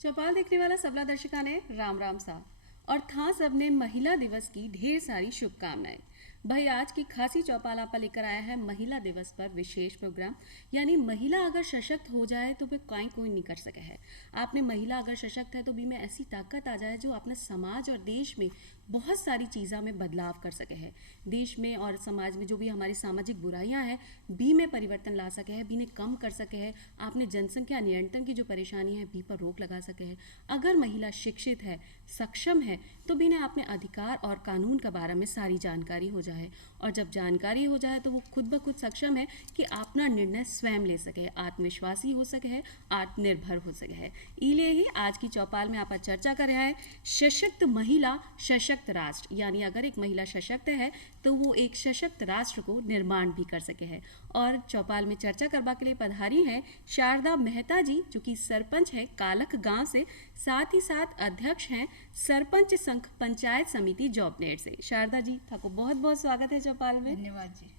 चौपाल देखने वाला सबला दर्शका ने राम राम सा और था सबने महिला दिवस की ढेर सारी शुभकामनाएं। भाई आज की खासी चौपाल आपा लेकर आया है महिला दिवस पर विशेष प्रोग्राम। यानी महिला अगर सशक्त हो जाए तो फिर कोई नहीं कर सके है। आपने महिला अगर सशक्त है तो भी में ऐसी ताकत आ जाए जो अपने समाज और देश में बहुत सारी चीज़ों में बदलाव कर सके है। देश में और समाज में जो भी हमारी सामाजिक बुराइयां हैं बी में परिवर्तन ला सके है, बी ने कम कर सके है। आपने जनसंख्या नियंत्रण की जो परेशानी है बी पर रोक लगा सके है। अगर महिला शिक्षित है, सक्षम है तो भी ने अपने अधिकार और कानून के बारे में सारी जानकारी हो जाए, और जब जानकारी हो जाए तो वो खुद ब खुद सक्षम है कि अपना निर्णय स्वयं ले सके, आत्मविश्वासी हो सके है, आत्मनिर्भर हो सके है। इसलिए ही आज की चौपाल में आप चर्चा कर रहे हैं सशक्त महिला सशक्त राष्ट्र। यानी अगर एक महिला सशक्त है तो वो एक सशक्त राष्ट्र को निर्माण भी कर सके है। और चौपाल में चर्चा करवा के लिए पधारी हैं शारदा मेहता जी, जो कि सरपंच है कालख गांव से, साथ ही साथ अध्यक्ष हैं सरपंच संघ पंचायत समिति जॉबनेट से। शारदा जी आपको बहुत बहुत स्वागत है चौपाल में। धन्यवाद जी।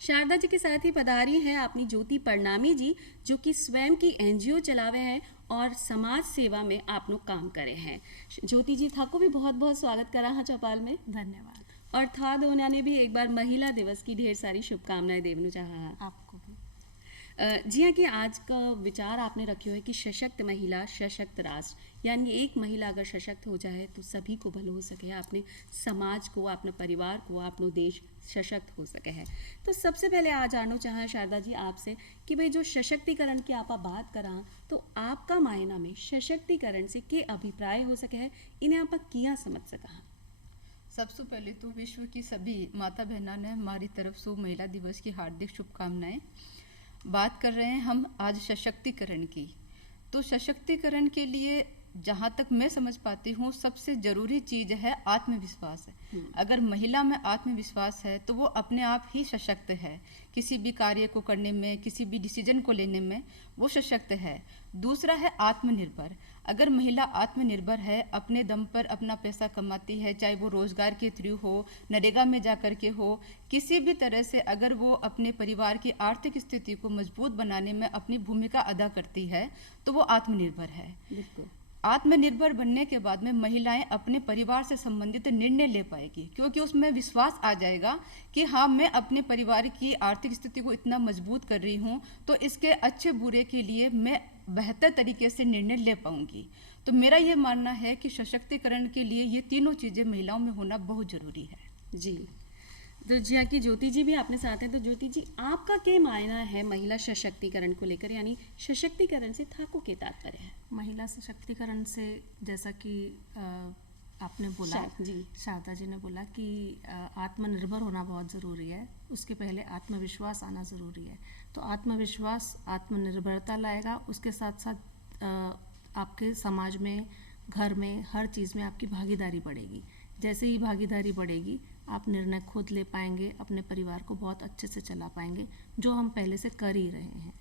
शारदा जी के साथ ही पधारी हैं अपनी ज्योति परनामी जी, जो कि स्वयं की एनजीओ चलावे हैं और समाज सेवा में आप लोग काम करे हैं। ज्योति जी थाको भी बहुत बहुत स्वागत करा है चौपाल में। धन्यवाद। और था दोनों ने भी एक बार महिला दिवस की ढेर सारी शुभकामनाएं देवनु चाहा। आपको भी। जी हाँ, कि आज का विचार आपने रखियो है कि सशक्त महिला सशक्त राष्ट्र। यानी एक महिला अगर सशक्त हो जाए तो सभी को भलो हो सके है, अपने समाज को, अपने परिवार को, अपनो देश सशक्त हो सके है। तो सबसे पहले आज जानना चाहें शारदा जी आपसे कि भाई जो सशक्तिकरण की आप बात करा तो आपका मायना में सशक्तिकरण से के अभिप्राय हो सके है, इन्हें आप किया समझ सका। सबसे पहले तो विश्व की सभी माता बहनों ने हमारी तरफ से महिला दिवस की हार्दिक शुभकामनाएं। बात कर रहे हैं हम आज सशक्तिकरण की। तो सशक्तिकरण के लिए जहाँ तक मैं समझ पाती हूँ सबसे ज़रूरी चीज़ है आत्मविश्वास। अगर महिला में आत्मविश्वास है तो वो अपने आप ही सशक्त है, किसी भी कार्य को करने में, किसी भी डिसीजन को लेने में वो सशक्त है। दूसरा है आत्मनिर्भर। अगर महिला आत्मनिर्भर है, अपने दम पर अपना पैसा कमाती है, चाहे वो रोजगार के थ्रू हो, नरेगा में जा कर के हो, किसी भी तरह से अगर वो अपने परिवार की आर्थिक स्थिति को मजबूत बनाने में अपनी भूमिका अदा करती है तो वो आत्मनिर्भर है। बिल्कुल। आत्मनिर्भर बनने के बाद में महिलाएं अपने परिवार से संबंधित निर्णय ले पाएगी, क्योंकि उसमें विश्वास आ जाएगा कि हाँ, मैं अपने परिवार की आर्थिक स्थिति को इतना मजबूत कर रही हूँ तो इसके अच्छे बुरे के लिए मैं बेहतर तरीके से निर्णय ले पाऊंगी। तो मेरा ये मानना है कि सशक्तिकरण के लिए ये तीनों चीज़ें महिलाओं में होना बहुत ज़रूरी है। जी, तो जी हाँ, की ज्योति जी भी आपने साथ हैं। तो ज्योति जी आपका क्या मायना है महिला सशक्तिकरण को लेकर, यानी सशक्तिकरण से थाको के तात्पर्य है? महिला सशक्तिकरण से जैसा कि आपने बोला, जी शारदा जी ने बोला कि आत्मनिर्भर होना बहुत ज़रूरी है, उसके पहले आत्मविश्वास आना ज़रूरी है। तो आत्मविश्वास आत्मनिर्भरता लाएगा, उसके साथ साथ आपके समाज में, घर में, हर चीज़ में आपकी भागीदारी बढ़ेगी। जैसे ही भागीदारी बढ़ेगी आप निर्णय खुद ले पाएंगे, अपने परिवार को बहुत अच्छे से चला पाएंगे, जो हम पहले से कर ही रहे हैं।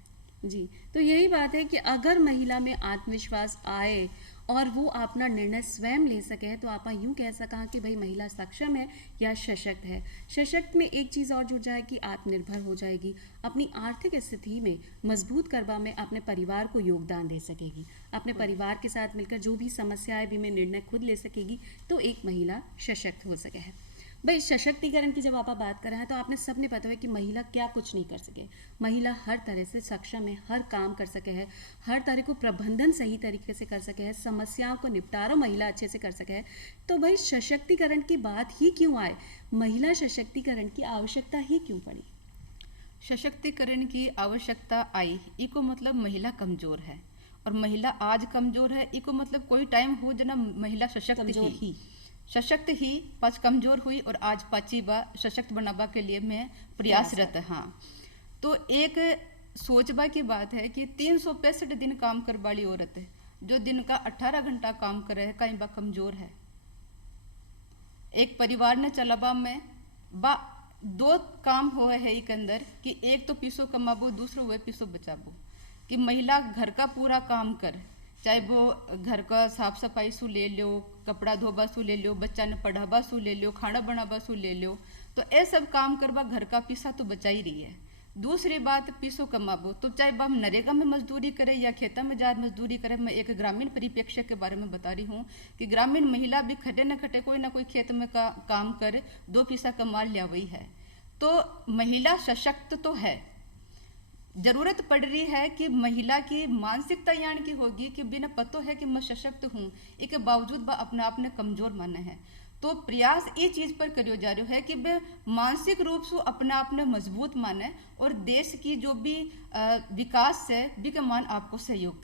जी, तो यही बात है कि अगर महिला में आत्मविश्वास आए और वो अपना निर्णय स्वयं ले सके तो आप यूँ कह सका कि भाई महिला सक्षम है या सशक्त है। सशक्त में एक चीज़ और जुड़ जाए कि आत्मनिर्भर हो जाएगी, अपनी आर्थिक स्थिति में मजबूत करवा में अपने परिवार को योगदान दे सकेगी, अपने परिवार के साथ मिलकर जो भी समस्याएं भी में निर्णय खुद ले सकेगी, तो एक महिला सशक्त हो सके है। भाई सशक्तिकरण की जब आप बात कर रहे हैं तो आपने सबने पता है कि महिला क्या कुछ नहीं कर सके। महिला हर तरह से सक्षम है, हर काम कर सके है, हर तरह को प्रबंधन सही तरीके से कर सके है, समस्याओं को निपटारा महिला अच्छे से कर सके है। तो भाई सशक्तिकरण की बात ही क्यों आए, महिला सशक्तिकरण की आवश्यकता ही क्यों पड़ी? सशक्तिकरण की आवश्यकता आई इको मतलब महिला कमजोर है, और महिला आज कमजोर है इको मतलब कोई टाइम हो जना महिला सशक्त ही पाँच कमजोर हुई और आज पाची बा सशक्त बनाबा के लिए मैं प्रयासरत। हाँ, तो एक सोचबा की बात है कि 365 दिन काम कर वाली औरत है जो दिन का 18 घंटा काम करे है, कहीं बा कमजोर है। एक परिवार ने चलाबा में बा दो काम हो है एक अंदर कि एक तो पीसो कमाबो, दूसरो हुए पीसो बचाबो। कि महिला घर का पूरा काम कर, चाहे वो घर का साफ सफाई सु ले लो, कपड़ा धोबा सु ले लो, बच्चा ने पढ़ाबा सु ले लो, खाना बनाबा सु ले लो, तो ये सब काम करवा घर का पीसा तो बचा ही रही है। दूसरी बात पीसो कमाबो, तो चाहे हम नरेगा में मजदूरी करें या खेतों में जा मजदूरी करें। मैं एक ग्रामीण परिप्रेक्ष्य के बारे में बता रही हूँ कि ग्रामीण महिला भी खटे न खटे कोई ना कोई खेत में काम कर 2 पैसा कमा लिया वही है। तो महिला सशक्त तो है, जरूरत पड़ रही है कि महिला की मानसिकता यानी की होगी कि बिना पतो है कि मैं सशक्त हूँ, इसके बावजूद वह अपने आप ने कमजोर माने है। तो प्रयास ये चीज पर करियो जा रहा है कि वे मानसिक रूप से अपने आप ने मजबूत माने और देश की जो भी विकास है भी का मान आपको सहयोग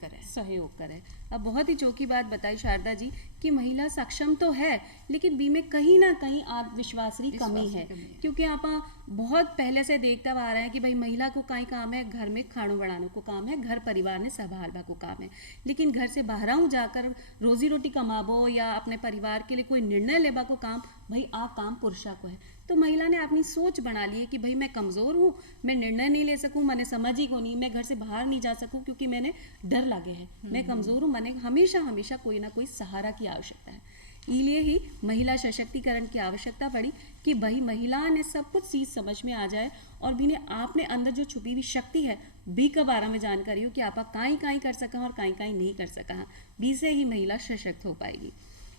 करें। अब बहुत ही चौकी बात बताई शारदा जी कि महिला सक्षम तो है लेकिन बी में कहीं ना कहीं आत्मविश्वास की कमी है, क्योंकि आप बहुत पहले से देखते आ रहे हैं कि भाई महिला को कहीं काम है, घर में खानों बनाने को काम है, घर परिवार ने संभालवा को काम है, लेकिन घर से बाहर जाकर रोजी रोटी कमाबो या अपने परिवार के लिए कोई निर्णय लेबा को काम, भाई आ काम पुरुषा को है। तो महिला ने अपनी सोच बना ली है कि भाई मैं कमज़ोर हूँ, मैं निर्णय नहीं ले सकूँ, मैंने समझ ही को नहीं, मैं घर से बाहर नहीं जा सकूँ क्योंकि मैंने डर लगे है, मैं कमज़ोर हूँ, मैंने हमेशा कोई ना कोई सहारा की आवश्यकता है। इसलिए ही महिला सशक्तिकरण की आवश्यकता पड़ी कि भाई महिला ने सब कुछ चीज़ समझ में आ जाए और भी ने आपने अंदर जो छुपी हुई शक्ति है बी के बारे में जानकारी हो कि आप काई कर सका और काई नहीं कर सका, बी से ही महिला सशक्त हो पाएगी।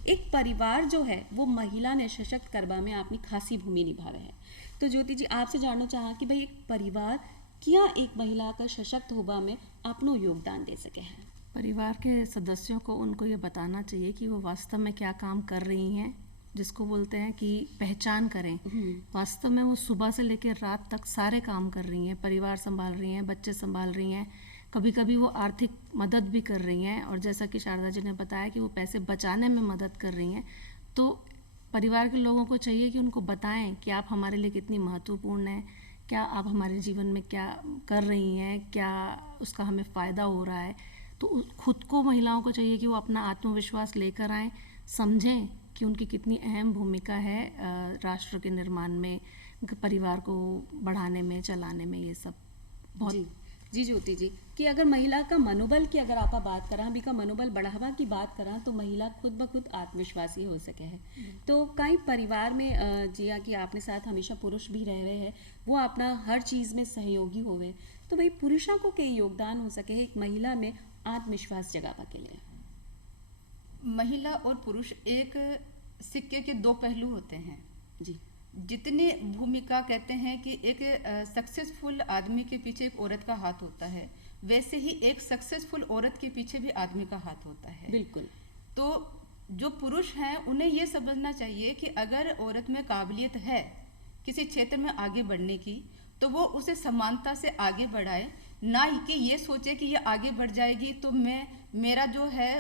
एक परिवार जो है वो महिला ने सशक्त करवा में अपनी खासी भूमि निभावे है। तो ज्योति जी आपसे जानना चाहा कि भाई एक परिवार क्या एक महिला का सशक्त होबा में अपनो योगदान दे सके हैं। परिवार के सदस्यों को उनको ये बताना चाहिए कि वो वास्तव में क्या काम कर रही हैं, जिसको बोलते हैं कि पहचान करें। वास्तव में वो सुबह से लेकर रात तक सारे काम कर रही हैं, परिवार संभाल रही हैं, बच्चे संभाल रही हैं, कभी कभी वो आर्थिक मदद भी कर रही हैं और जैसा कि शारदा जी ने बताया कि वो पैसे बचाने में मदद कर रही हैं। तो परिवार के लोगों को चाहिए कि उनको बताएं कि आप हमारे लिए कितनी महत्वपूर्ण हैं, क्या आप हमारे जीवन में क्या कर रही हैं, क्या उसका हमें फ़ायदा हो रहा है। तो खुद को महिलाओं को चाहिए कि वो अपना आत्मविश्वास लेकर आएँ, समझें कि उनकी कितनी अहम भूमिका है राष्ट्र के निर्माण में, परिवार को बढ़ाने में, चलाने में, ये सब बहुत। जी ज्योति जी कि अगर महिला का मनोबल की अगर आप बात करा, भी का मनोबल बढ़ावा की बात करा तो महिला खुद ब खुद आत्मविश्वासी हो सके है। तो कई परिवार में जिया कि आपने साथ हमेशा पुरुष भी रह रहे हैं, वो अपना हर चीज़ में सहयोगी होवे, तो भाई पुरुषों को क्या योगदान हो सके है एक महिला में आत्मविश्वास जगावा के लिए। महिला और पुरुष एक सिक्के के 2 पहलू होते हैं जी। जितनी भूमिका कहते हैं कि एक सक्सेसफुल आदमी के पीछे एक औरत का हाथ होता है, वैसे ही एक सक्सेसफुल औरत के पीछे भी आदमी का हाथ होता है। बिल्कुल। तो जो पुरुष हैं उन्हें ये समझना चाहिए कि अगर औरत में काबिलियत है किसी क्षेत्र में आगे बढ़ने की, तो वो उसे समानता से आगे बढ़ाए, ना ही कि ये सोचे कि ये आगे बढ़ जाएगी तो मेरा जो है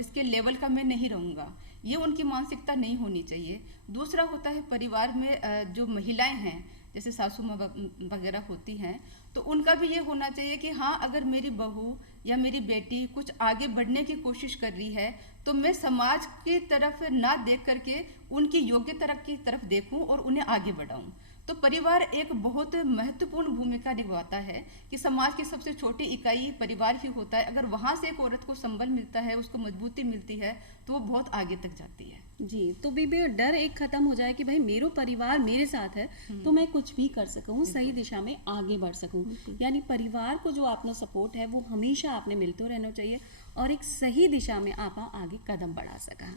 इसके लेवल का मैं नहीं रहूँगा। ये उनकी मानसिकता नहीं होनी चाहिए। दूसरा होता है परिवार में जो महिलाएं हैं जैसे सासू माँ वगैरह होती हैं, तो उनका भी ये होना चाहिए कि हाँ अगर मेरी बहू या मेरी बेटी कुछ आगे बढ़ने की कोशिश कर रही है तो मैं समाज की तरफ ना देख करके उनकी योग्यता की तरफ देखूं और उन्हें आगे बढ़ाऊं। तो परिवार एक बहुत महत्वपूर्ण भूमिका निभाता है कि समाज की सबसे छोटी इकाई परिवार ही होता है। अगर वहाँ से एक औरत को संबल मिलता है, उसको मजबूती मिलती है, तो वो बहुत आगे तक जाती है। जी। तो बीबी डर एक खत्म हो जाए कि भाई मेरा परिवार मेरे साथ है तो मैं कुछ भी कर सकूँ, सही दिशा में आगे बढ़ सकूँ। यानी परिवार को जो आपने सपोर्ट है वो हमेशा आपने मिलते रहना चाहिए और एक सही दिशा में आप आगे कदम बढ़ा सका।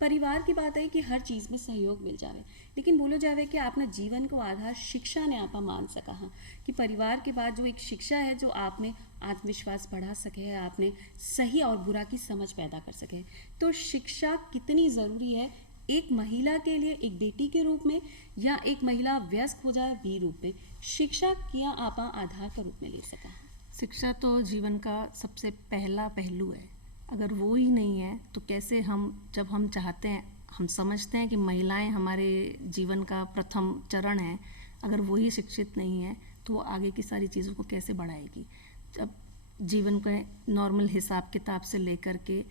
परिवार की बात है कि हर चीज़ में सहयोग मिल जावे, लेकिन बोलो जावे कि आपने जीवन को आधार शिक्षा ने आपा मान सका है कि परिवार के बाद जो एक शिक्षा है जो आप में आत्मविश्वास बढ़ा सके, आपने सही और बुरा की समझ पैदा कर सके। तो शिक्षा कितनी ज़रूरी है एक महिला के लिए, एक बेटी के रूप में, या एक महिला वयस्क हो जाए भी रूप में, शिक्षा किया आपा आधार का रूप में ले सका। शिक्षा तो जीवन का सबसे पहला पहलू है। अगर वो ही नहीं है तो कैसे जब हम चाहते हैं, हम समझते हैं कि महिलाएं हमारे जीवन का प्रथम चरण है, अगर वो ही शिक्षित नहीं है तो वो आगे की सारी चीज़ों को कैसे बढ़ाएगी। जब जीवन के नॉर्मल हिसाब किताब से लेकर के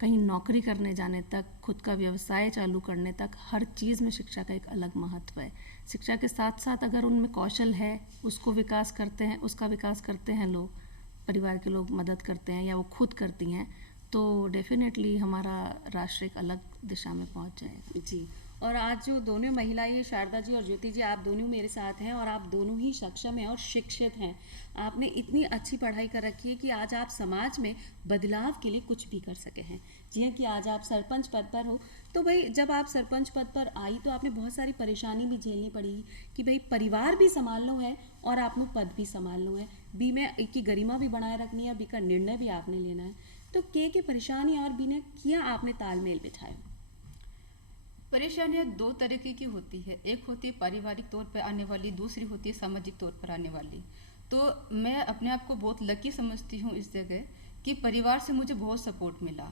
कहीं नौकरी करने जाने तक, खुद का व्यवसाय चालू करने तक, हर चीज़ में शिक्षा का एक अलग महत्व है। शिक्षा के साथ साथ अगर उनमें कौशल है, उसका विकास करते हैं लोग, परिवार के लोग मदद करते हैं या वो खुद करती हैं, तो डेफिनेटली हमारा राष्ट्र एक अलग दिशा में पहुंच जाएगा। जी। और आज जो दोनों महिलाएं, शारदा जी और ज्योति जी, आप दोनों मेरे साथ हैं और आप दोनों ही सक्षम हैं और शिक्षित हैं। आपने इतनी अच्छी पढ़ाई कर रखी है कि आज आप समाज में बदलाव के लिए कुछ भी कर सके हैं। जी हाँ, कि आज आप सरपंच पद पर हो। तो भाई जब आप सरपंच पद पर आई तो आपने बहुत सारी परेशानी भी झेलनी पड़ी कि भाई परिवार भी संभालना है और आपको पद भी संभालना है, बी में एक की गरिमा भी बनाए रखनी है, बी का निर्णय भी आपने लेना है। तो के परेशानी और बी ने किया आपने तालमेल बिठाया? परेशानियां दो तरीके की होती है, एक होती है पारिवारिक तौर पर आने वाली, दूसरी होती है सामाजिक तौर पर आने वाली। तो मैं अपने आप को बहुत लकी समझती हूँ इस जगह कि परिवार से मुझे बहुत सपोर्ट मिला।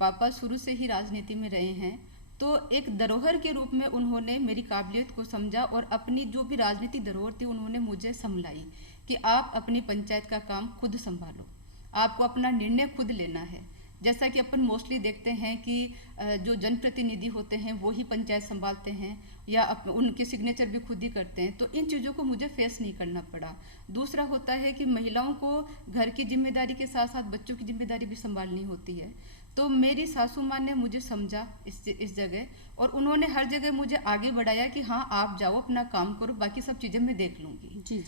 पापा शुरू से ही राजनीति में रहे हैं, तो एक धरोहर के रूप में उन्होंने मेरी काबिलियत को समझा और अपनी जो भी राजनीतिक धरोहर थी उन्होंने मुझे संभलाई कि आप अपनी पंचायत का काम खुद संभालो, आपको अपना निर्णय खुद लेना है। जैसा कि अपन मोस्टली देखते हैं कि जो जनप्रतिनिधि होते हैं वो ही पंचायत संभालते हैं या उनके सिग्नेचर भी खुद ही करते हैं, तो इन चीज़ों को मुझे फेस नहीं करना पड़ा। दूसरा होता है कि महिलाओं को घर की जिम्मेदारी के साथ साथ बच्चों की जिम्मेदारी भी संभालनी होती है। तो मेरी सासू माँ ने मुझे समझा इस जगह, और उन्होंने हर जगह मुझे आगे बढ़ाया कि हाँ आप जाओ अपना काम करो, बाकी सब चीज़ें मैं देख लूँगी। जी।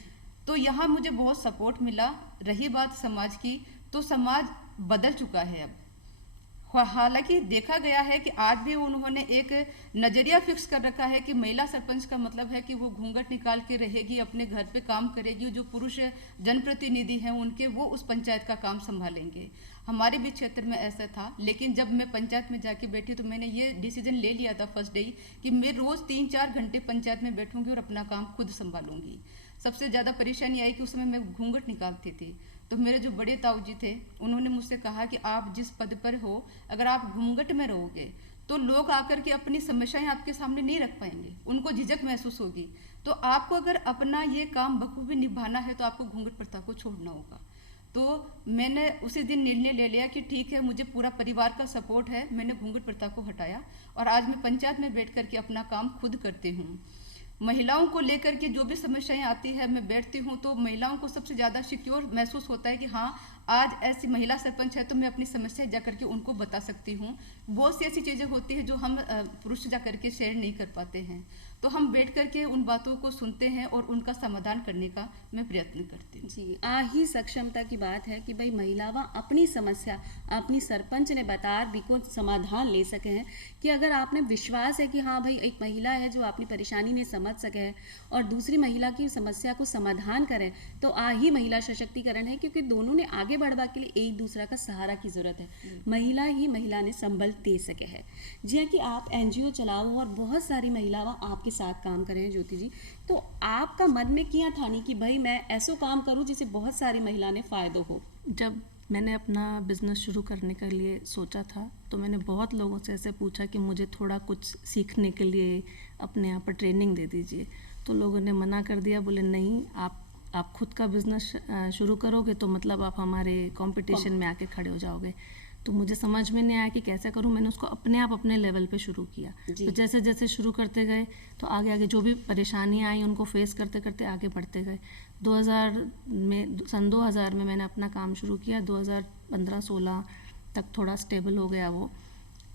तो यहाँ मुझे बहुत सपोर्ट मिला। रही बात समाज की, तो समाज बदल चुका है अब। हालांकि देखा गया है कि आज भी उन्होंने एक नजरिया फिक्स कर रखा है कि महिला सरपंच का मतलब है कि वो घूंघट निकाल के रहेगी, अपने घर पे काम करेगी, जो पुरुष जनप्रतिनिधि हैं उनके वो उस पंचायत का काम संभालेंगे। हमारे भी क्षेत्र में ऐसा था, लेकिन जब मैं पंचायत में जाके बैठी तो मैंने ये डिसीजन ले लिया था फर्स्ट डे कि मैं रोज 3-4 घंटे पंचायत में बैठूंगी और अपना काम खुद संभालूंगी। सबसे ज़्यादा परेशानी आई कि उस समय मैं घूंघट निकालती थी, तो मेरे जो बड़े ताऊ जी थे उन्होंने मुझसे कहा कि आप जिस पद पर हो, अगर आप घूंघट में रहोगे तो लोग आकर के अपनी समस्याएं आपके सामने नहीं रख पाएंगे, उनको झिझक महसूस होगी। तो आपको अगर अपना ये काम बखूबी निभाना है तो आपको घूंघट प्रथा को छोड़ना होगा। तो मैंने उसी दिन निर्णय ले लिया कि ठीक है, मुझे पूरा परिवार का सपोर्ट है। मैंने घूंघट प्रथा को हटाया और आज मैं पंचायत में बैठ करके अपना काम खुद करती हूँ। महिलाओं को लेकर के जो भी समस्याएं आती है, मैं बैठती हूँ तो महिलाओं को सबसे ज़्यादा सिक्योर महसूस होता है कि हाँ आज ऐसी महिला सरपंच है तो मैं अपनी समस्या जा करके उनको बता सकती हूँ। बहुत सी ऐसी चीज़ें होती है जो हम पुरुष जा करके शेयर नहीं कर पाते हैं, तो हम बैठ करके उन बातों को सुनते हैं और उनका समाधान करने का मैं प्रयत्न करती हूँ। जी, ही सक्षमता की बात है कि भाई महिलावां अपनी समस्या अपनी सरपंच ने बता भी को समाधान ले सके हैं, कि अगर आपने विश्वास है कि हाँ भाई एक महिला है जो अपनी परेशानी ने समझ सके है और दूसरी महिला की समस्या को समाधान करें, तो ही महिला सशक्तिकरण है, क्योंकि दोनों ने आगे बढ़वा के लिए एक दूसरा का सहारा की जरूरत है। महिला ही महिला ने संबल दे सके है। जी हाँ, कि आप NGO चलाओ और बहुत सारी महिलावां आपके साथ काम कर रहे हैं। ज्योति जी, तो आपका मन में किया था नहीं कि भाई मैं ऐसा काम करूं जिससे बहुत सारी महिला ने फायदा हो? जब मैंने अपना बिजनेस शुरू करने के लिए सोचा था तो मैंने बहुत लोगों से ऐसे पूछा कि मुझे थोड़ा कुछ सीखने के लिए अपने यहाँ पर ट्रेनिंग दे दीजिए, तो लोगों ने मना कर दिया। बोले नहीं, आप खुद का बिजनेस शुरू करोगे तो मतलब आप हमारे कंपटीशन में आके खड़े हो जाओगे। तो मुझे समझ में नहीं आया कि कैसे करूं। मैंने उसको अपने आप अपने लेवल पे शुरू किया। तो जैसे जैसे शुरू करते गए तो आगे आगे जो भी परेशानियां आई उनको फेस करते करते आगे बढ़ते गए। सन 2000 में मैंने अपना काम शुरू किया। 2015-16 तक थोड़ा स्टेबल हो गया वो।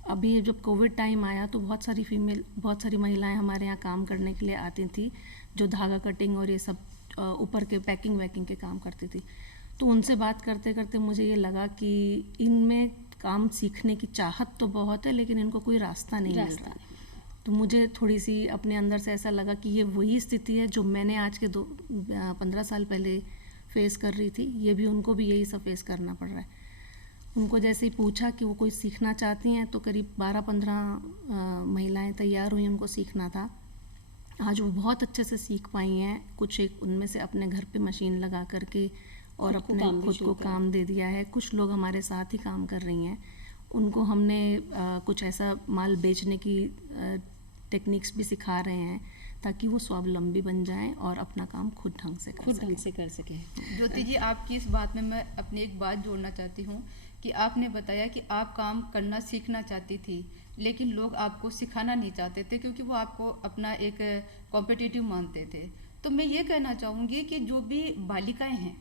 अभी जब कोविड टाइम आया तो बहुत सारी महिलाएं हमारे यहाँ काम करने के लिए आती थी, जो धागा कटिंग और ये सब ऊपर के पैकिंग वैकिंग के काम करती थी। तो उनसे बात करते करते मुझे ये लगा कि इनमें काम सीखने की चाहत तो बहुत है, लेकिन इनको कोई रास्ता नहीं मिल रहा। तो मुझे थोड़ी सी अपने अंदर से ऐसा लगा कि ये वही स्थिति है जो मैंने आज के 15 साल पहले फेस कर रही थी, ये भी उनको भी यही सब फेस करना पड़ रहा है। उनको जैसे ही पूछा कि वो कोई सीखना चाहती हैं तो करीब 12-15 महिलाएं तैयार हुई उनको सीखना था। आज वो बहुत अच्छे से सीख पाई हैं। कुछ एक उनमें से अपने घर पे मशीन लगा करके और अपने खुद को काम दे दिया है। कुछ लोग हमारे साथ ही काम कर रही हैं। उनको हमने कुछ ऐसा माल बेचने की टेक्निक्स भी सिखा रहे हैं ताकि वो स्वावलंबी बन जाएं और अपना काम खुद ढंग से कर सकें। ज्योति जी, आपकी इस बात में मैं अपनी एक बात जोड़ना चाहती हूँ कि आपने बताया कि आप काम करना सीखना चाहती थी, लेकिन लोग आपको सिखाना नहीं चाहते थे क्योंकि वो आपको अपना एक कॉम्पिटिटिव मानते थे। तो मैं ये कहना चाहूँगी कि जो भी बालिकाएं हैं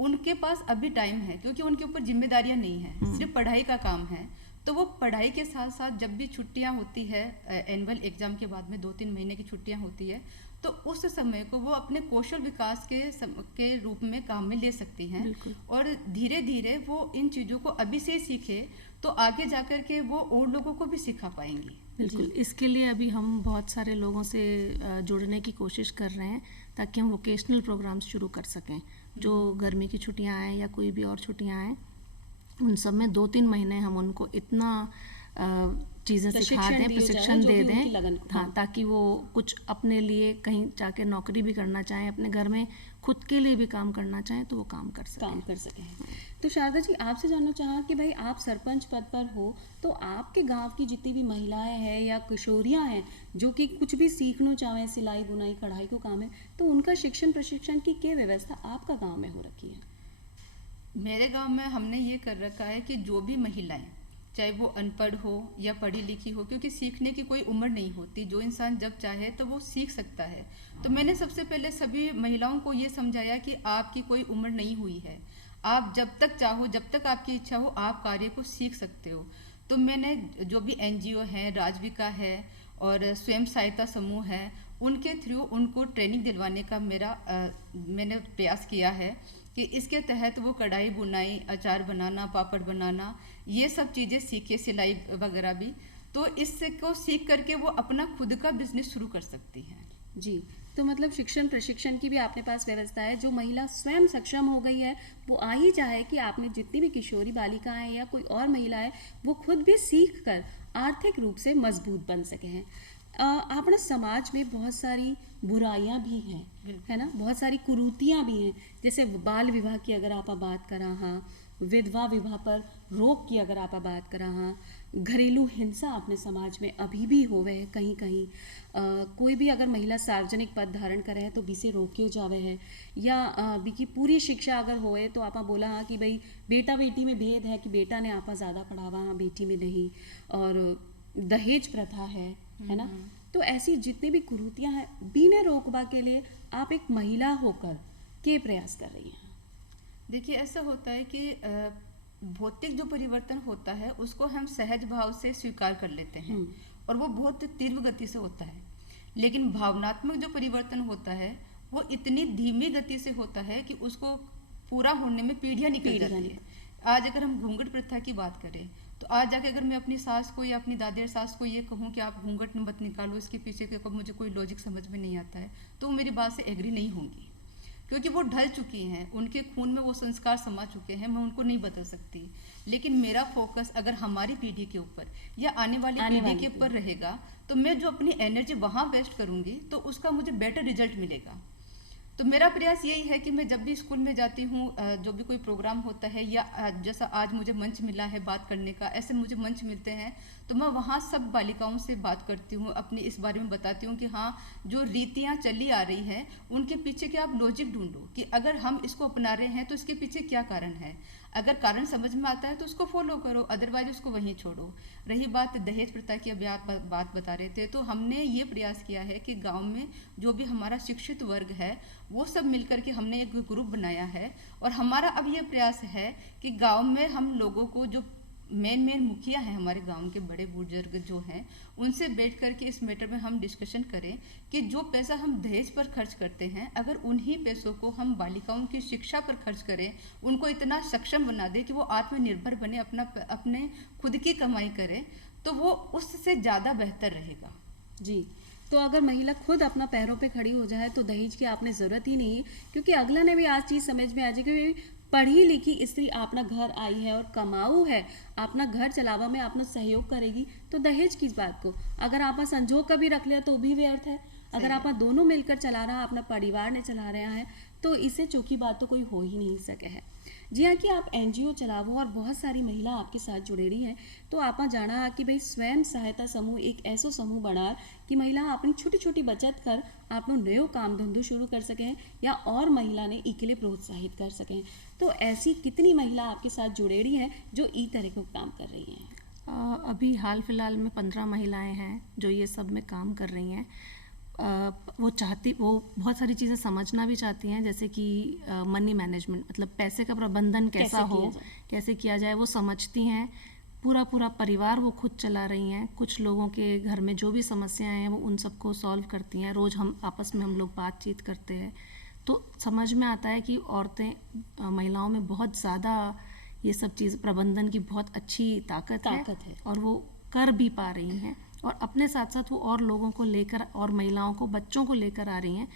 उनके पास अभी टाइम है, क्योंकि उनके ऊपर जिम्मेदारियां नहीं है, सिर्फ पढ़ाई का काम है। तो वो पढ़ाई के साथ साथ जब भी छुट्टियां होती है, एनुअल एग्जाम के बाद में 2-3 महीने की छुट्टियां होती है, तो उस समय को वो अपने कौशल विकास के रूप में काम में ले सकती हैं। बिल्कुल। और धीरे धीरे वो इन चीज़ों को अभी से ही सीखे तो आगे जाकर के वो और लोगों को भी सिखा पाएंगी। बिल्कुल, इसके लिए अभी हम बहुत सारे लोगों से जुड़ने की कोशिश कर रहे हैं ताकि हम वोकेशनल प्रोग्राम्स शुरू कर सकें। जो गर्मी की छुट्टियां आएँ या कोई भी और छुट्टियां आएँ, उन सब में 2-3 महीने हम उनको इतना चीज़ें सिखा दें, प्रशिक्षण दे दें, हाँ, ताकि वो कुछ अपने लिए कहीं जाके नौकरी भी करना चाहें, अपने घर में खुद के लिए भी काम करना चाहें तो वो काम कर सकें। तो शारदा जी, आपसे जानना चाहा कि भाई आप सरपंच पद पर हो, तो आपके गांव की जितनी भी महिलाएं हैं या किशोरियां हैं जो कि कुछ भी सीखना चाहें, सिलाई बुनाई कढ़ाई को काम है, तो उनका शिक्षण प्रशिक्षण की क्या व्यवस्था आपका गाँव में हो रखी है? मेरे गांव में हमने ये कर रखा है कि जो भी महिलाएं, चाहे वो अनपढ़ हो या पढ़ी लिखी हो, क्योंकि सीखने की कोई उम्र नहीं होती, जो इंसान जब चाहे तो वो सीख सकता है। तो मैंने सबसे पहले सभी महिलाओं को ये समझाया कि आपकी कोई उम्र नहीं हुई है, आप जब तक चाहो, जब तक आपकी इच्छा हो, आप कार्य को सीख सकते हो। तो मैंने जो भी NGO है, राजविका है और स्वयं सहायता समूह है, उनके थ्रू उनको ट्रेनिंग दिलवाने का मैंने प्रयास किया है कि इसके तहत वो कढ़ाई बुनाई, अचार बनाना, पापड़ बनाना, ये सब चीज़ें सीखे, सिलाई वगैरह भी। तो इससे को सीख करके वो अपना खुद का बिजनेस शुरू कर सकती हैं। जी, तो मतलब शिक्षण प्रशिक्षण की भी आपके पास व्यवस्था है। जो महिला स्वयं सक्षम हो गई है वो आ ही चाहे कि आपने जितनी भी किशोरी बालिकाएं या कोई और महिला है वो खुद भी सीख कर आर्थिक रूप से मजबूत बन सके हैं। अपने समाज में बहुत सारी बुराइयां भी हैं, है ना, बहुत सारी कुरीतियां भी हैं। जैसे बाल विवाह की अगर आप बात करा, हाँ, विधवा विवाह पर रोक की अगर आप बात करा, हाँ, घरेलू हिंसा अपने समाज में अभी भी होवे है कहीं कहीं। कोई भी अगर महिला सार्वजनिक पद धारण करे है तो बीसे रोक्यो जावे है, या बीकी पूरी शिक्षा अगर होए तो आपा बोला हाँ कि भाई बेटा बेटी में भेद है कि बेटा ने आपा ज़्यादा पढ़ावा, हाँ बेटी में नहीं, और दहेज प्रथा है ना। तो ऐसी जितनी भी कुरीतियां हैं, बिना रोकबा के लिए आप एक महिला होकर के प्रयास कर रही हैं? देखिए, ऐसा होता है कि भौतिक जो परिवर्तन होता है उसको हम सहज भाव से स्वीकार कर लेते हैं और वो बहुत तीव्र गति से होता है। लेकिन भावनात्मक जो परिवर्तन होता है वो इतनी धीमी गति से होता है कि उसको पूरा होने में पीढ़ियां निकल जाती है। आज अगर हम घूंघट प्रथा की बात करें तो आज जाके अगर मैं अपनी सास को या अपनी दादी सास को ये कहूँ कि आप घूंघट मत निकालो, इसके पीछे के मुझे कोई लॉजिक समझ में नहीं आता है, तो वो मेरी बात से एग्री नहीं होंगी, क्योंकि वो ढल चुकी हैं, उनके खून में वो संस्कार समा चुके हैं, मैं उनको नहीं बदल सकती। लेकिन मेरा फोकस अगर हमारी पीढ़ी के ऊपर या आने वाली पीढ़ी के ऊपर रहेगा तो मैं जो अपनी एनर्जी वहाँ वेस्ट करूँगी तो उसका मुझे बेटर रिजल्ट मिलेगा। तो मेरा प्रयास यही है कि मैं जब भी स्कूल में जाती हूँ, जो भी कोई प्रोग्राम होता है या जैसा आज मुझे मंच मिला है बात करने का, ऐसे मुझे मंच मिलते हैं तो मैं वहाँ सब बालिकाओं से बात करती हूँ, अपने इस बारे में बताती हूँ कि हाँ, जो रीतियाँ चली आ रही हैं उनके पीछे के आप लॉजिक ढूंढो कि अगर हम इसको अपना रहे हैं तो इसके पीछे क्या कारण है। अगर कारण समझ में आता है तो उसको फॉलो करो, अदरवाइज उसको वहीं छोड़ो। रही बात दहेज प्रथा की, अभी आप बात बता रहे थे, तो हमने ये प्रयास किया है कि गांव में जो भी हमारा शिक्षित वर्ग है वो सब मिलकर के हमने एक ग्रुप बनाया है और हमारा अब ये प्रयास है कि गांव में हम लोगों को जो मेन मुखिया हैं, हमारे गांव के बड़े बुजुर्ग जो हैं, उनसे बैठ कर के इस मैटर में हम डिस्कशन करें कि जो पैसा हम दहेज पर खर्च करते हैं, अगर उन्हीं पैसों को हम बालिकाओं की शिक्षा पर खर्च करें, उनको इतना सक्षम बना दें कि वो आत्मनिर्भर बने, अपने खुद की कमाई करें, तो वो उससे ज़्यादा बेहतर रहेगा। जी, तो अगर महिला खुद अपना पैरों पे खड़ी हो जाए तो दहेज की आपने ज़रूरत ही नहीं है, क्योंकि अगला ने भी आज चीज़ समझ में आ जाए कि पढ़ी लिखी स्त्री अपना घर आई है और कमाऊ है, अपना घर चलावा में अपना सहयोग करेगी, तो दहेज किस बात को। अगर आप संजोग का भी रख लिया तो भी व्यर्थ है। अगर आप दोनों मिलकर चला रहा, अपना परिवार ने चला रहा है, तो इससे चौकी बात तो कोई हो ही नहीं सके है। जी हाँ, कि आप NGO चलावो और बहुत सारी महिला आपके साथ जुड़ेड़ी हैं, तो आप जाना कि भाई स्वयं सहायता समूह एक ऐसो समूह बना कि महिला अपनी छोटी छोटी बचत कर आप नयो काम धंधो शुरू कर सकें या और महिला ने ई के लिए प्रोत्साहित कर सकें। तो ऐसी कितनी महिला आपके साथ जुड़ेड़ी हैं जो ई तरह को काम कर रही हैं? अभी हाल फिलहाल में 15 महिलाएं हैं जो ये सब में काम कर रही हैं। वो बहुत सारी चीज़ें समझना भी चाहती हैं, जैसे कि मनी मैनेजमेंट, मतलब पैसे का प्रबंधन कैसा हो, कैसे किया जाए, वो समझती हैं। पूरा पूरा परिवार वो खुद चला रही हैं। कुछ लोगों के घर में जो भी समस्याएं हैं वो उन सबको सॉल्व करती हैं। रोज़ हम आपस में हम लोग बातचीत करते हैं, तो समझ में आता है कि औरतें महिलाओं में बहुत ज़्यादा ये सब चीज़ प्रबंधन की बहुत अच्छी ताकत है और वो कर भी पा रही हैं, और अपने साथ साथ वो और लोगों को लेकर और महिलाओं को, बच्चों को लेकर आ रही हैं।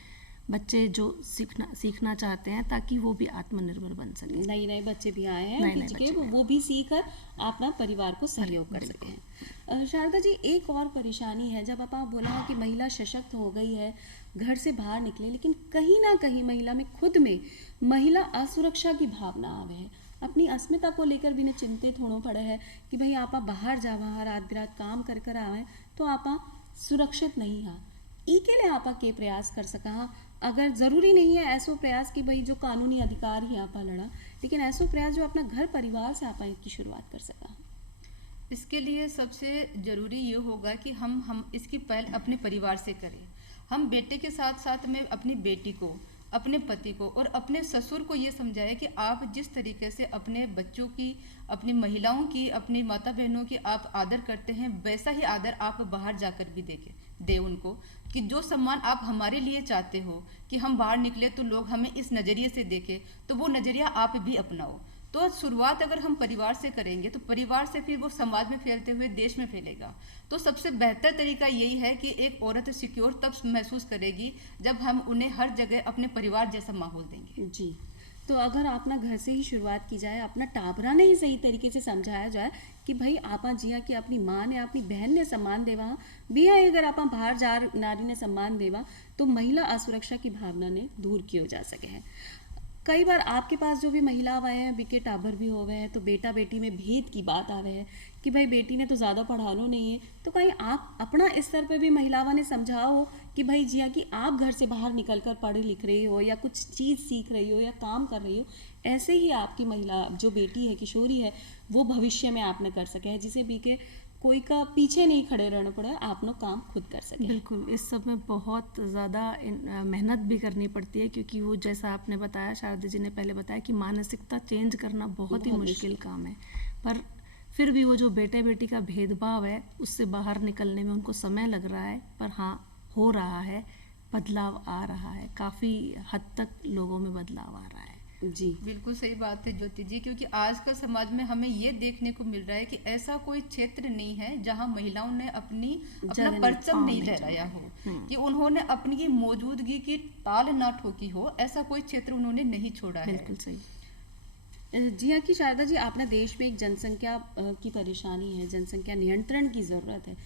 बच्चे जो सीखना चाहते हैं ताकि वो भी आत्मनिर्भर बन सकें। नए बच्चे भी आए हैं नए कि बच्चे वो भी सीखकर अपना परिवार को सहयोग कर सके हैं। शारदा जी, एक और परेशानी है, जब आप बोला कि महिला सशक्त हो गई है, घर से बाहर निकले, लेकिन कहीं ना कहीं महिला में खुद में महिला असुरक्षा की भावना आवे है, अपनी अस्मिता को लेकर भी ने चिंतित होना पड़े है कि भाई आप बाहर जावा, रात बिरात काम कर कर आवे तो आप सुरक्षित नहीं हाँ। ई के लिए आप के प्रयास कर सका, अगर ज़रूरी नहीं है ऐसो प्रयास कि भाई जो कानूनी अधिकार ही आप लड़ा, लेकिन ऐसो प्रयास जो अपना घर परिवार से आप की शुरुआत कर सका। इसके लिए सबसे ज़रूरी ये होगा कि हम इसकी पहल अपने परिवार से करें। हम बेटे के साथ साथ में अपनी बेटी को, अपने पति को और अपने ससुर को ये समझाएं कि आप जिस तरीके से अपने बच्चों की, अपनी महिलाओं की, अपनी माता बहनों की आप आदर करते हैं, वैसा ही आदर आप बाहर जाकर भी दे उनको, कि जो सम्मान आप हमारे लिए चाहते हो कि हम बाहर निकले तो लोग हमें इस नज़रिए से देखें, तो वो नज़रिया आप भी अपनाओ। तो शुरुआत अगर हम परिवार से करेंगे तो परिवार से फिर वो समाज में फैलते हुए देश में फैलेगा। तो सबसे बेहतर तरीका यही है कि एक औरत सिक्योर तब महसूस करेगी जब हम उन्हें हर जगह अपने परिवार जैसा माहौल देंगे। जी, तो अगर अपना घर से ही शुरुआत की जाए, अपना टाबरा ने ही सही तरीके से समझाया जाए कि भाई आपा जिया कि अपनी माँ ने, अपनी बहन ने सम्मान देवा भी है, अगर आप बाहर जा नारी ने सम्मान देवा तो महिला असुरक्षा की भावना ने दूर किया जा सके है। कई बार आपके पास जो भी महिला आए हैं, बीके टाबर भी हो गए हैं, तो बेटा बेटी में भेद की बात आवे है कि भाई बेटी ने तो ज़्यादा पढ़ानो नहीं है, तो कहीं आप अपना स्तर पे भी महिलाओं ने समझाओ कि भाई जिया कि आप घर से बाहर निकल कर पढ़ लिख रही हो या कुछ चीज़ सीख रही हो या काम कर रही हो, ऐसे ही आपकी महिला जो बेटी है, किशोरी है, वो भविष्य में आपने कर सके है, जिसे बीके कोई का पीछे नहीं खड़े रहना पड़े, आप लोग काम खुद कर सके। बिल्कुल, इस सब में बहुत ज़्यादा मेहनत भी करनी पड़ती है, क्योंकि वो जैसा आपने बताया, शारदा जी ने पहले बताया कि मानसिकता चेंज करना बहुत ही मुश्किल काम है, पर फिर भी वो जो बेटे बेटी का भेदभाव है उससे बाहर निकलने में उनको समय लग रहा है, पर हाँ हो रहा है, बदलाव आ रहा है, काफ़ी हद तक लोगों में बदलाव आ रहा है। जी बिल्कुल सही बात है ज्योति जी, क्योंकि आज का समाज में हमें ये देखने को मिल रहा है कि ऐसा कोई क्षेत्र नहीं है जहां महिलाओं ने अपना परचम नहीं लहराया हो, कि उन्होंने अपनी की मौजूदगी की ताल ना ठोकी हो, ऐसा कोई क्षेत्र उन्होंने नहीं छोड़ा है। बिल्कुल सही। जी हाँ कि शारदा जी, आपने देश में एक जनसंख्या की परेशानी है, जनसंख्या नियंत्रण की ज़रूरत है,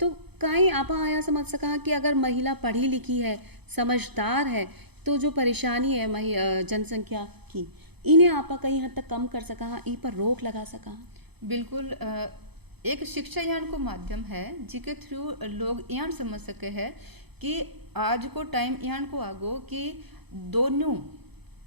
तो कहीं आप आया समझ सका कि अगर महिला पढ़ी लिखी है, समझदार है, तो जो परेशानी है जनसंख्या की, इन्हें आप कहीं हद तक कम कर सका, ई पर रोक लगा सका। बिल्कुल, एक शिक्षा यान को माध्यम है जिसके थ्रू लोग यान समझ सके है कि आज को टाइम यान को आगो कि दोनों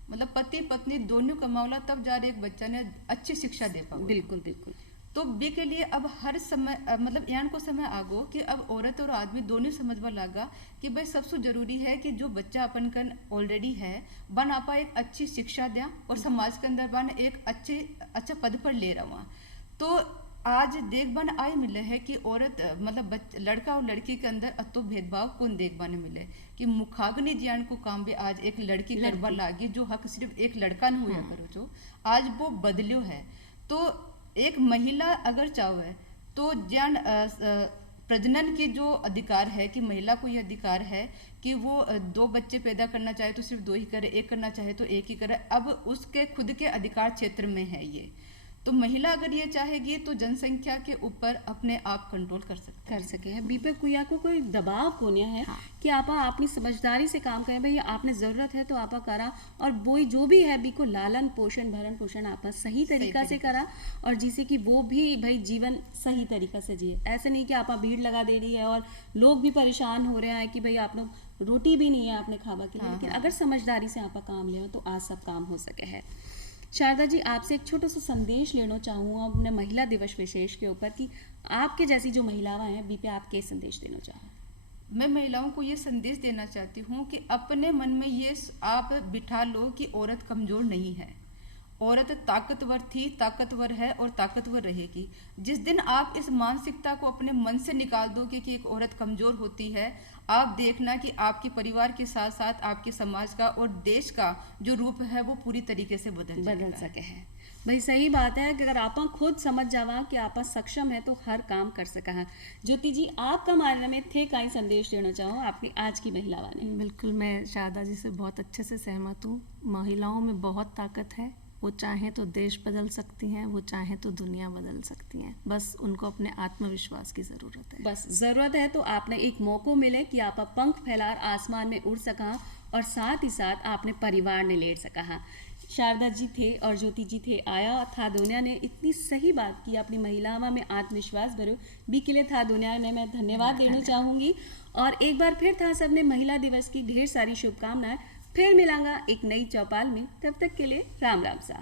मतलब पति पत्नी दोनों कमावला तब जा रहे एक बच्चा ने अच्छी शिक्षा दे पाओ। बिल्कुल बिल्कुल। तो बी के लिए अब हर समय मतलब यान को समय आगो कि अब औरत और आदमी दोनों समझवा लगा कि भाई सबसे जरूरी है कि जो बच्चा अपन कन ऑलरेडी है बन आपा एक अच्छी शिक्षा दें और समाज के अंदर बन एक अच्छा पद पर ले रहा। तो आज देख बन आए मिले है कि औरत मतलब लड़का और लड़की के अंदर अतो भेदभाव कौन देख बने मिले कि मुखाग्नि ज्ञान को काम भी आज एक लड़की करवा लागी, जो हक सिर्फ एक लड़का नहीं हुआ करो, जो आज वो बदल्यो है। तो एक महिला अगर चाहे तो ज्ञान प्रजनन की जो अधिकार है कि महिला को यह अधिकार है कि वो 2 बच्चे पैदा करना चाहे तो सिर्फ 2 ही करे, एक करना चाहे तो एक ही करे, अब उसके खुद के अधिकार क्षेत्र में है ये। तो महिला अगर ये चाहेगी तो जनसंख्या के ऊपर अपने आप कंट्रोल कर सके है। बीपे कुया को कोई दबाव को नहीं है। हाँ। कि आप अपनी समझदारी से काम करें, भाई आपने ज़रूरत है तो आप करा, और वो जो भी है बी को लालन पोषण भरण पोषण आप सही तरीका से करा, और जिसे कि वो भी भाई जीवन सही तरीका से जिए। ऐसे नहीं कि आप भीड़ लगा दे रही है और लोग भी परेशान हो रहे हैं कि भाई आप लोग रोटी भी नहीं है आपने खावा के लिए। हाँ, लेकिन अगर समझदारी से आप काम ले तो आज सब काम हो सके है। शारदा जी, आपसे एक छोटा सा संदेश लेना चाहूँगा अपने महिला दिवस विशेष के ऊपर कि आपके जैसी जो महिलाएं हैं बी पे आप क्या संदेश देना चाहो? मैं महिलाओं को ये संदेश देना चाहती हूँ कि अपने मन में ये आप बिठा लो कि औरत कमज़ोर नहीं है, औरत ताकतवर थी, ताकतवर है और ताकतवर रहेगी। जिस दिन आप इस मानसिकता को अपने मन से निकाल दोगे कि एक औरत कमजोर होती है, आप देखना कि आपके परिवार के साथ साथ आपके समाज का और देश का जो रूप है वो पूरी तरीके से बदल सके है। भाई सही बात है कि अगर आप खुद समझ जावा कि आप सक्षम है तो हर काम कर सका है। ज्योति जी, आपका मानने में थे काई संदेश देना चाहो आपकी आज की महिला वाले? बिल्कुल, मैं शारदा जी से बहुत अच्छे से सहमत हूँ। महिलाओं में बहुत ताकत है। वो चाहें तो देश बदल सकती हैं, वो चाहें तो दुनिया बदल सकती हैं। बस उनको अपने आत्मविश्वास की ज़रूरत है। बस ज़रूरत है तो आपने एक मौका मिले कि आप पंख फैलार आसमान में उड़ सका और साथ ही साथ आपने परिवार ने लेट सका। शारदा जी थे और ज्योति जी थे, आया था दुनिया ने इतनी सही बात की, अपनी महिलाओं में आत्मविश्वास भरो भी के लिए था दुनिया ने मैं धन्यवाद देना चाहूँगी। और एक बार फिर था सबने महिला दिवस की ढेर सारी शुभकामनाएं। फिर मिलांगा एक नई चौपाल में, तब तक के लिए राम राम सा।